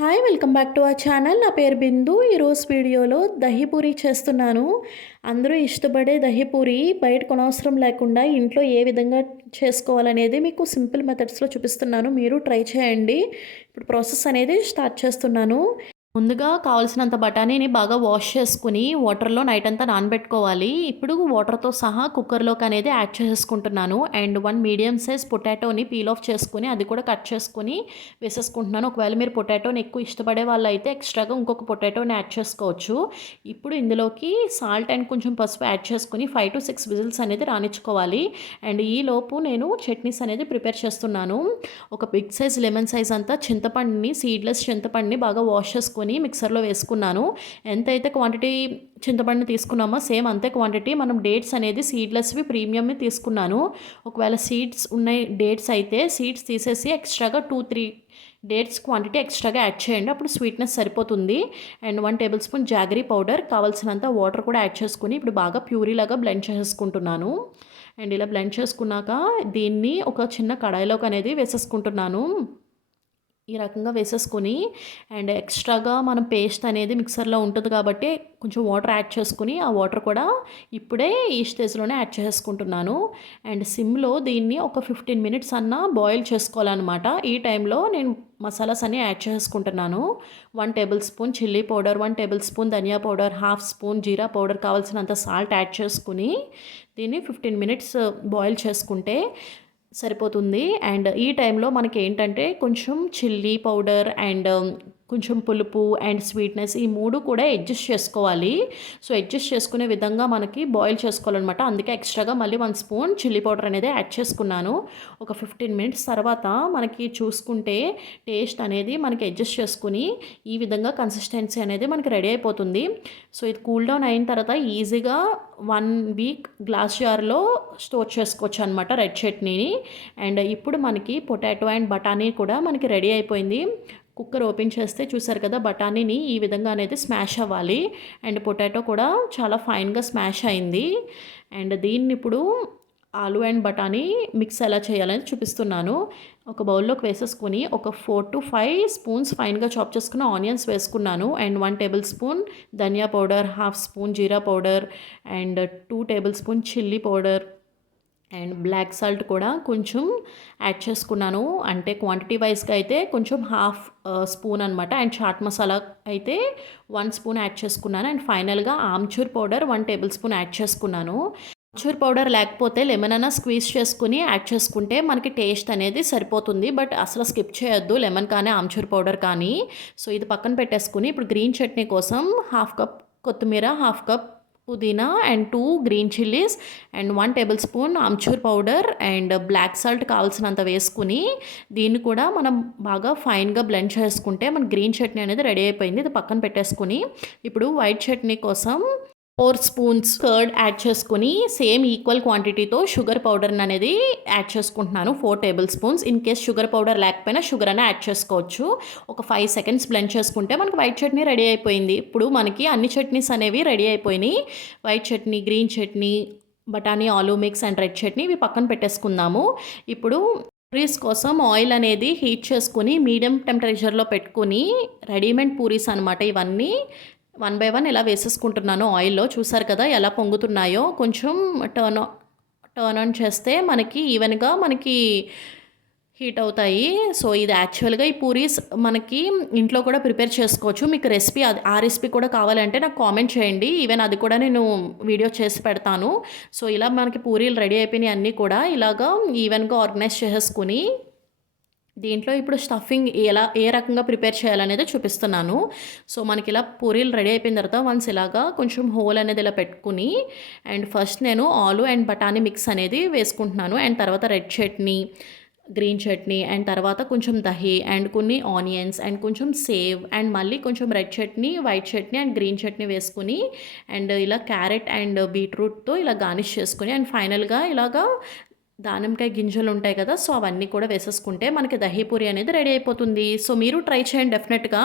Hi welcome back to our channel. నా పేరు బిందు. ఈరోజు వీడియోలో దహి పూరి చేస్తున్నాను. అందరూ ఇష్టపడే దహి పూరి బయట కొనవసరం లేకుండా ఇంట్లో ఏ విధంగా చేసుకోవాలనేది మీకు సింపుల్ మెథడ్స్లో చూపిస్తున్నాను. మీరు ట్రై చేయండి. ఇప్పుడు ప్రాసెస్ అనేది స్టార్ట్ చేస్తున్నాను. ముందుగా కావాల్సినంత బఠానీని బాగా వాష్ చేసుకుని వాటర్లో నైట్ అంతా నానబెట్టుకోవాలి. ఇప్పుడు వాటర్తో సహా కుక్కర్లోకి అనేది యాడ్ చేసుకుంటున్నాను. అండ్ 1 మీడియం సైజ్ పొటాటోని పీల్ ఆఫ్ చేసుకుని అది కూడా కట్ చేసుకుని వేసేసుకుంటున్నాను. ఒకవేళ మీరు పొటాటోని ఎక్కువ ఇష్టపడే వాళ్ళు అయితే ఎక్స్ట్రాగా ఇంకొక పొటాటోని యాడ్ చేసుకోవచ్చు. ఇప్పుడు ఇందులోకి సాల్ట్ అండ్ కొంచెం పసుపు యాడ్ చేసుకుని 5 to 6 విజిల్స్ అనేది రానిచ్చుకోవాలి. అండ్ ఈలోపు నేను చట్నీస్ అనేది ప్రిపేర్ చేస్తున్నాను. ఒక బిగ్ సైజ్ లెమన్ సైజ్ అంతా చింతపండుని సీడ్లెస్ చింతపండుని బాగా వాష్ చేసుకొని మిక్సర్లో వేసుకున్నాను. ఎంతైతే క్వాంటిటీ చింతపండు తీసుకున్నామో సేమ్ అంతే క్వాంటిటీ మనం డేట్స్ అనేది సీడ్లెస్వి ప్రీమియంవి తీసుకున్నాను. ఒకవేళ సీడ్స్ ఉన్నాయి డేట్స్ అయితే సీడ్స్ తీసేసి ఎక్స్ట్రాగా 2-3 డేట్స్ క్వాంటిటీ ఎక్స్ట్రాగా యాడ్ చేయండి. అప్పుడు స్వీట్నెస్ సరిపోతుంది. And 1 table spoon jaggery powder, కావాల్సినంత వాటర్ కూడా యాడ్ చేసుకుని ఇప్పుడు బాగా ప్యూరీలాగా బ్లెండ్ చేసుకుంటున్నాను. అండ్ ఇలా బ్లెండ్ చేసుకున్నాక దీన్ని ఒక చిన్న కడాయిలోకి అనేది వేసేసుకుంటున్నాను. ఈ రకంగా వేసేసుకొని అండ్ ఎక్స్ట్రాగా మనం పేస్ట్ అనేది మిక్సర్లో ఉంటుంది కాబట్టి కొంచెం వాటర్ యాడ్ చేసుకుని ఆ వాటర్ కూడా ఇప్పుడే ఈ స్టేజ్లోనే యాడ్ చేసుకుంటున్నాను. అండ్ సిమ్లో దీన్ని ఒక 15 మినిట్స్ అన్నా బాయిల్ చేసుకోవాలన్నమాట. ఈ టైంలో నేను మసాలాస్ అన్నీ యాడ్ చేసుకుంటున్నాను. 1 tablespoon chilli powder, 1 tablespoon ధనియా పౌడర్, హాఫ్ స్పూన్ జీరా పౌడర్, కావాల్సినంత సాల్ట్ యాడ్ చేసుకుని దీన్ని 15 మినిట్స్ బాయిల్ చేసుకుంటే సరిపోతుంది. అండ్ ఈ టైంలో మనకి ఏంటంటే కొంచెం చిల్లీ పౌడర్ అండ్ కొంచెం పులుపు అండ్ స్వీట్నెస్ ఈ 3 కూడా అడ్జస్ట్ చేసుకోవాలి. సో అడ్జస్ట్ చేసుకునే విధంగా మనకి బాయిల్ చేసుకోవాలన్నమాట. అందుకే ఎక్స్ట్రాగా మళ్ళీ 1 స్పూన్ చిల్లీ పౌడర్ అనేది యాడ్ చేసుకున్నాను. ఒక 15 మినిట్స్ తర్వాత మనకి చూసుకుంటే టేస్ట్ అనేది మనకి అడ్జస్ట్ చేసుకుని ఈ విధంగా కన్సిస్టెన్సీ అనేది మనకి రెడీ అయిపోతుంది. సో ఇది కూల్ డౌన్ అయిన తర్వాత ఈజీగా 1 వీక్ గ్లాస్ జార్లో స్టోర్ చేసుకోవచ్చు అనమాట రెడ్ చట్నీని. అండ్ ఇప్పుడు మనకి పొటాటో అండ్ బఠానీ కూడా మనకి రెడీ అయిపోయింది. కుక్కర్ ఓపెన్ చేస్తే చూసారు కదా, బఠానీని ఈ విధంగా అనేది స్మాష్ అవ్వాలి. అండ్ పొటాటో కూడా చాలా ఫైన్గా స్మాష్ అయింది. అండ్ దీన్ని ఇప్పుడు ఆలు అండ్ బఠానీ మిక్స్ ఎలా చేయాలని చూపిస్తున్నాను. ఒక బౌల్లోకి వేసేసుకొని ఒక 4 to 5 స్పూన్స్ ఫైన్గా చాప్ చేసుకున్న ఆనియన్స్ వేసుకున్నాను. And 1 tablespoon dhaniya powder, half spoon jeera powder and 2 tablespoon chilli powder and black salt కూడా కొంచెం యాడ్ చేసుకున్నాను. అంటే క్వాంటిటీ వైజ్గా అయితే కొంచెం హాఫ్ స్పూన్ అనమాట. అండ్ చాట్ మసాలా అయితే 1 స్పూన్ యాడ్ చేసుకున్నాను. అండ్ ఫైనల్గా amchur powder 1 tablespoon add చేసుకున్నాను. ఆమ్చూర్ పౌడర్ లేకపోతే లెమన్ అన్న స్క్వీజ్ చేసుకుని యాడ్ చేసుకుంటే మనకి టేస్ట్ అనేది సరిపోతుంది. బట్ అసలు స్కిప్ చేయొద్దు లెమన్ కానీ ఆమ్చూర్ పౌడర్ కానీ. సో ఇది పక్కన పెట్టేసుకుని ఇప్పుడు గ్రీన్ చట్నీ కోసం హాఫ్ కప్ కొత్తిమీర, హాఫ్ కప్ పుదీనా and 2 green chillies and 1 tablespoon amchur powder and black salt కావాల్సినంత వేసుకుని దీన్ని కూడా మనం బాగా ఫైన్గా బ్లెండ్ చేసుకుంటే మన గ్రీన్ చట్నీ అనేది రెడీ అయిపోయింది. ఇది పక్కన పెట్టేసుకుని ఇప్పుడు వైట్ చట్నీ కోసం 4 స్పూన్స్ కర్డ్ యాడ్ చేసుకుని సేమ్ ఈక్వల్ క్వాంటిటీతో షుగర్ పౌడర్ని అనేది యాడ్ చేసుకుంటున్నాను. 4 table spoons. In case sugar powder లేకపోయినా షుగర్ అనే యాడ్ చేసుకోవచ్చు. ఒక 5 సెకండ్స్ బ్లెండ్ చేసుకుంటే మనకి వైట్ చట్నీ రెడీ అయిపోయింది. ఇప్పుడు మనకి అన్ని చట్నీస్ అనేవి రెడీ అయిపోయినాయి. వైట్ చట్నీ, గ్రీన్ చట్నీ, బఠానీ aloo mix and red chutney ఇవి పక్కన పెట్టేసుకుందాము. ఇప్పుడు పూరీస్ కోసం ఆయిల్ అనేది హీట్ చేసుకుని మీడియం టెంపరేచర్లో పెట్టుకుని రెడీమేడ్ పూరీస్ అనమాట ఇవన్నీ 1 by 1 ఇలా వేసేసుకుంటున్నాను ఆయిల్లో. చూసారు కదా ఎలా పొంగుతున్నాయో. కొంచెం టర్న్ ఆన్ చేస్తే మనకి ఈవెన్గా మనకి హీట్ అవుతాయి. సో ఇది యాక్చువల్గా ఈ పూరీస్ మనకి ఇంట్లో కూడా ప్రిపేర్ చేసుకోవచ్చు. మీకు రెసిపీ ఆ రెసిపీ కూడా కావాలంటే నాకు కామెంట్ చేయండి. ఈవెన్ అది కూడా నేను వీడియో చేసి పెడతాను. సో ఇలా మనకి పూరీలు రెడీ అయిపోయినాయి అన్నీ కూడా ఇలాగా ఈవెన్గా ఆర్గనైజ్ చేసేసుకుని దీంట్లో ఇప్పుడు స్టఫింగ్ ఏ రకంగా ప్రిపేర్ చేయాలనేది చూపిస్తున్నాను. సో మనకి ఇలా పూరీలు రెడీ అయిపోయిన తర్వాత వన్స్ ఇలాగా కొంచెం హోల్ అనేది ఇలా పెట్టుకుని అండ్ ఫస్ట్ నేను ఆలు అండ్ బఠానీ మిక్స్ అనేది వేసుకుంటున్నాను. అండ్ తర్వాత red chutney, green chutney and తర్వాత కొంచెం దహి అండ్ కొన్ని ఆనియన్స్ అండ్ కొంచెం సేవ్ అండ్ మళ్ళీ కొంచెం red chutney, white chutney and green chutney వేసుకుని అండ్ ఇలా క్యారెట్ అండ్ బీట్రూట్తో ఇలా గార్నిష్ చేసుకుని అండ్ ఫైనల్గా ఇలాగా దానిమ్మకాయ గింజలు ఉంటాయి కదా, సో అవన్నీ కూడా వేసేసుకుంటే మనకి దహి పూరి అనేది రెడీ అయిపోతుంది. సో మీరు ట్రై చేయండి డెఫినెట్గా.